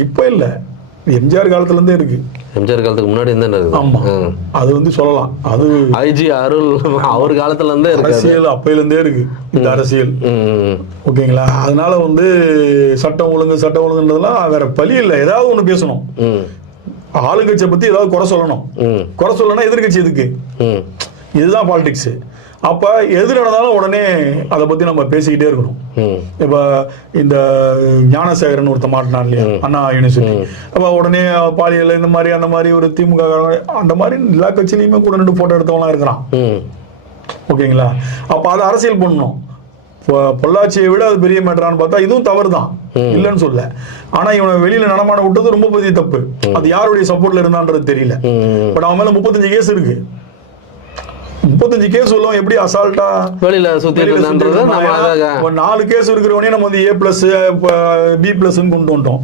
இப்ப இல்ல. எம்ஜிஆர் காலத்துல இருந்தே இருக்கு. எம்ஜிஆர் காலத்துக்கு முன்னாடி இருந்தா இருக்கு. அது வந்து சொல்லலாம். அது ஐஜி அருள் அவர் காலத்துல இருந்தே இருக்கு. அரசியல் அப்பையில இருந்தே இருக்கு. இந்த அரசியல். ஓகேங்களா? அதனால வந்து சட்டம் ஒழுங்கு சட்டம் ஒழுங்குன்றதெல்லாம் வேற பழி இல்லை. ஏதாவது ஒண்ணு பேசணும். ஆளுங்கட்சியை பத்தி ஏதாவது குறை சொல்லணும். குறை சொல்லணும்னா எதிர்க்கட்சி எதுக்கு? இதுதான் பாலிடிக்ஸ் அப்ப எது நடந்தாலும் உடனே அதை பத்தி நம்ம பேசிக்கிட்டே இருக்கணும். இப்ப இந்த ஞானசேகரன் ஒருத்த மாட்டினான் இல்லையா? அண்ணா யூனிவர்சிட்டி அப்ப உடனே பாலியல் இந்த மாதிரி அந்த மாதிரி ஒரு திமுக அந்த மாதிரி எல்லா கட்சியிலையுமே கூட ரெண்டு போட்டோ எடுத்தவங்களாம் இருக்கிறான். ஓகேங்களா? அப்ப அதை அரசியல் பண்ணணும். பொள்ளாச்சியை விட அது பெரிய மேட்டரான்னு பார்த்தா இதுவும் தவறு தான் இல்லைன்னு சொல்ல ஆனா இவனை வெளியில நடமாட விட்டது ரொம்ப பெரிய தப்பு. அது யாருடைய சப்போர்ட்ல இருந்தான்றது தெரியல. பட் அவன் மேல முப்பத்தஞ்சு கேஸ் இருக்கு. முப்பத்தஞ்சு கேஸ் உள்ளவன் எப்படி அசால்ட்டா வெளியில சுத்திட்டு நாலு கேஸ் இருக்கிறவனே நம்ம வந்து ஏ பிளஸ் பி பிளஸ் கொண்டு வந்துட்டோம்.